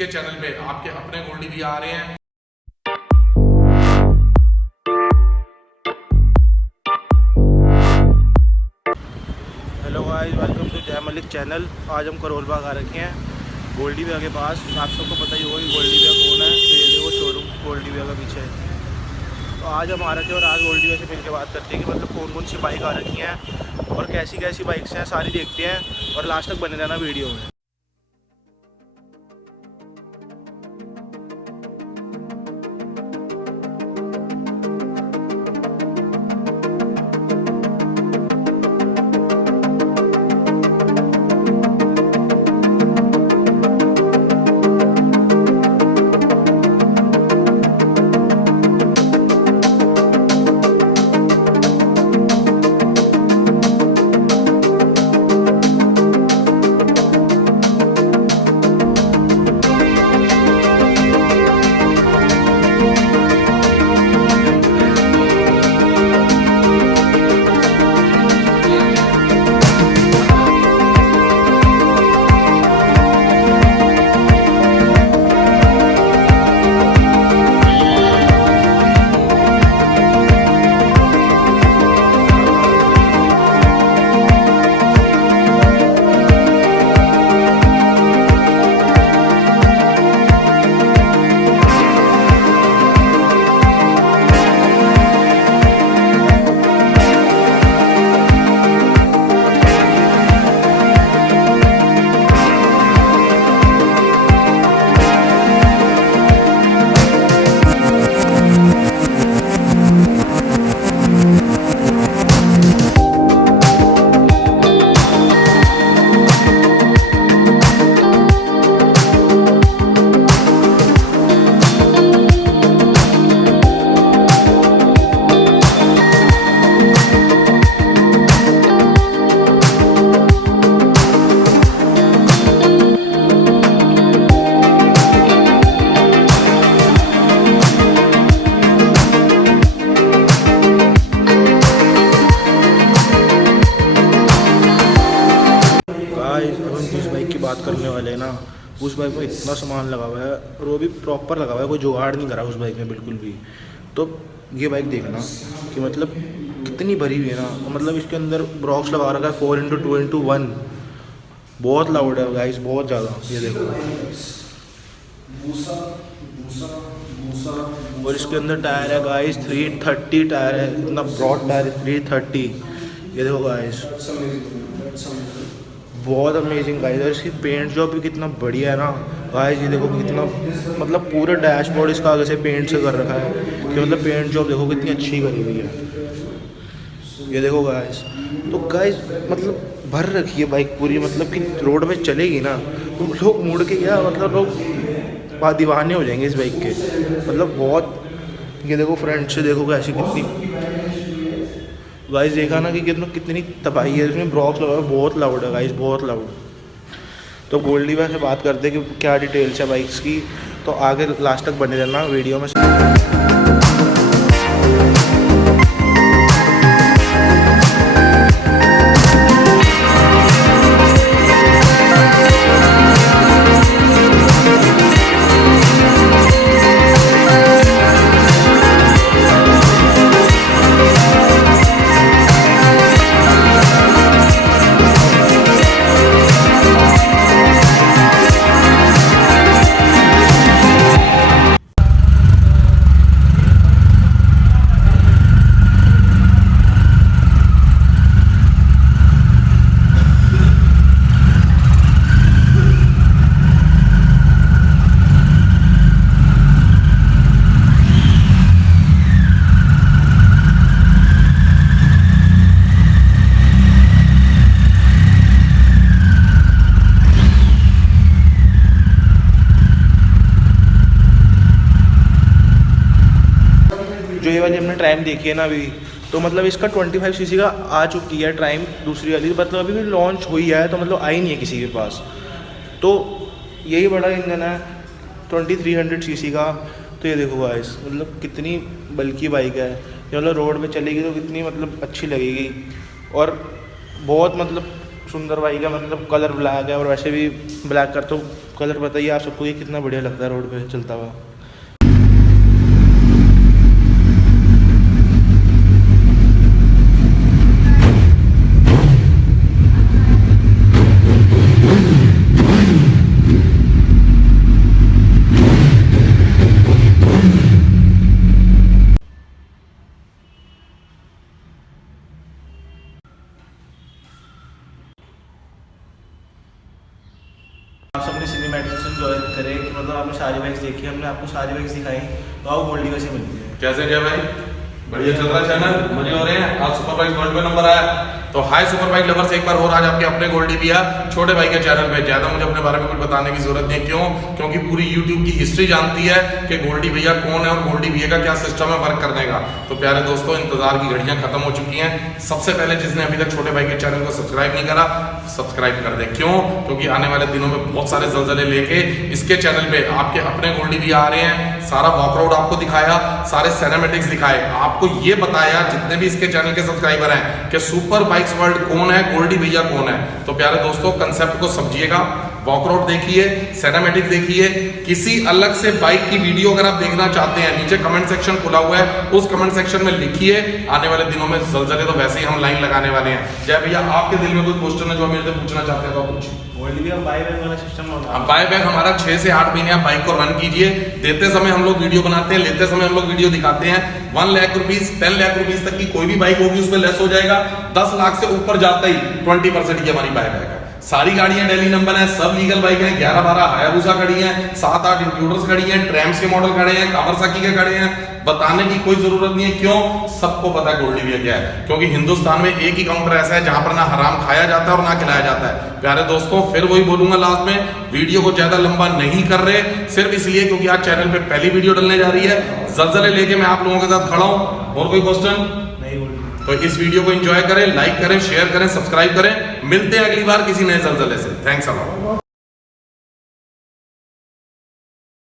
इसके चैनल पे आपके अपने गोल्डी भी आ रहे हैं। Hello guys, welcome to MALIK channel. आज हम करोल बाग आ रखे हैं गोल्डी बाग के पास। आप सबको पता ही होगा कि गोल्डी बाग कौन है। तो ये देखो शोरूम गोल्डी बाग का पीछे। तो आज हम आ रखे हैं और आज गोल्डी बाग से मिलकर बात करते हैं कि मतलब कौन कौन सी बाइक आ रखी हैं और कैसी कैसी बाइक्स हैं, सारी देखते हैं और लास्ट तक बने रहना वीडियो में। बात करने वाले हैं ना, उस बाइक में इतना सामान लगा हुआ है और वो भी प्रॉपर लगा हुआ है, कोई जुगाड़ नहीं करा उस बाइक में बिल्कुल भी। तो ये बाइक देखना कि मतलब कितनी भरी हुई है ना, मतलब इसके अंदर ब्रॉक्स लगा रखा है 4x2x1, बहुत लाउड है गाइस, बहुत ज़्यादा। ये देखो और इसके अंदर टायर है गाइस 330 टायर है, इतना ब्रॉड टायर है 330। ये देखो गाइस, बहुत अमेजिंग गाइस। और इसकी पेंट जॉब भी कितना बढ़िया है ना गाइस। ये देखो कितना मतलब पूरा डैशबोर्ड इसका आगे से पेंट से कर रखा है कि मतलब पेंट जॉब देखो कितनी अच्छी करी हुई है। ये देखो गाइस, तो गाइस मतलब भर रखी है बाइक पूरी, मतलब कि रोड में चलेगी ना तो लोग मुड़ के क्या मतलब लोग दीवाने हो जाएंगे इस बाइक के, मतलब बहुत। ये देखो फ्रंट से देखो कैसी कितनी गाइस, देखा ना कि कितनी तबाही है इसमें, ब्रॉक्स लगा हुआ है, बहुत लाउड है गाइस, बहुत लाउड। तो गोल्डी बाइक से बात करते हैं कि क्या डिटेल्स है बाइक्स की, तो आगे लास्ट तक बने रहना वीडियो में। जो ये वाली हमने ट्राइम देखी है ना अभी, तो मतलब इसका 25 सीसी का आ चुकी है ट्राइम, दूसरी वाली मतलब अभी भी लॉन्च हुई है, तो मतलब आई नहीं है किसी के पास। तो यही बड़ा इंजन है 2300 सीसी का। तो ये देखो गाइस, मतलब कितनी बल्कि बाइक है ये, मतलब रोड पे चलेगी तो कितनी मतलब अच्छी लगेगी। और बहुत मतलब सुंदर बाइक है, मतलब कलर ब्लैक है और वैसे भी ब्लैक कर तो कलर बताइए आप सबको ये कितना बढ़िया लगता है रोड पे चलता हुआ। आप सबने सिनेमैटिक्स एंजॉय करे कि मतलब आपने सारी बाइक्स देखी, हमने आपको सारी बाइक्स दिखाई, तो आओ गोल्डी कैसे मिलती है। कैसे क्या भाई, बढ़िया चल रहा है चैनल, मजे हो रहे हैं। आज सुपर बाइक वर्ल्ड पे नंबर आया, तो हाय सुपर बाइक लवर्स, एक बार और आज आपके अपने गोल्डी भैया छोटे भाई के चैनल पे। ज्यादा मुझे अपने बारे में कुछ बताने की जरूरत नहीं है, क्यों? क्योंकि पूरी यूट्यूब की हिस्ट्री जानती है कि गोल्डी भैया कौन है और गोल्डी भैया का क्या सिस्टम है वर्क करने का। तो प्यारे दोस्तों, इंतजार की घड़ियां खत्म हो चुकी हैं। सबसे पहले जिसने अभी तक छोटे भाई के चैनल को सब्सक्राइब नहीं करा, सब्सक्राइब कर दे। क्यों? क्योंकि आने वाले दिनों में बहुत सारे जलजले लेके इसके चैनल पे आपके अपने गोल्डी भैया आ रहे हैं। सारा वॉकआउट आपको दिखाया, सारे सिनेमैटिक्स दिखाए, आपको ये बताया जितने भी इसके चैनल के सब्सक्राइबर हैं कि सुपर बाइक्स वर्ल्ड कौन है, गोल्डी भैया कौन है। तो प्यारे दोस्तों, कंसेप्ट को समझिएगा, वॉकआउट देखिए, सिनेमैटिक देखिए। किसी अलग से बाइक की वीडियो अगर आप देखना चाहते हैं, नीचे कमेंट सेक्शन खुला हुआ है, उस कमेंट सेक्शन में लिखिए। आने वाले दिनों में जलजले तो वैसे ही हम लाइन लगाने वाले हैं। जय भैया, आपके दिल में कोई क्वेश्चन है जो मेरे से पूछना चाहते हैं तो पूछिए। बाय बैग वाला सिस्टम होगा। अब बाय बैग हमारा 6 से 8 महीने आप बाइक को रन कीजिए। देते समय हम लोग वीडियो बनाते हैं, लेते समय हम लोग वीडियो दिखाते हैं। 1 लाख रुपीज 10 लाख रुपीज तक की कोई भी बाइक होगी उसमें लेस हो जाएगा। 10 लाख से ऊपर जाता ही 20% की हमारी बाय बैग है। सारी गाड़ियां दिल्ली नंबर है, सब लीगल बाइक है। 11-12 हायाबुसा खड़ी हैं, 7-8 इंट्रूडर्स खड़ी हैं, ट्रैम्स के मॉडल खड़े हैं, कावासाकी के खड़े हैं। बताने की कोई जरूरत नहीं है, क्यों? सबको पता है गोल्डी भैया क्या है। क्योंकि हिंदुस्तान में एक ही काउंटर ऐसा है जहां पर ना हराम खाया जाता है और ना खिलाया जाता है। प्यारे दोस्तों, फिर वही बोलूंगा लास्ट में, वीडियो को ज्यादा लंबा नहीं कर रहे, सिर्फ इसलिए क्योंकि आज चैनल पे पहली वीडियो डलने जा रही है। जलजले लेके मैं आप लोगों के साथ खड़ा हूं। और कोई क्वेश्चन नहीं? तो इस वीडियो को एंजॉय करें, लाइक करें, शेयर करें, सब्सक्राइब करें। मिलते हैं अगली बार किसी नए जलजले से। Thanks a lot.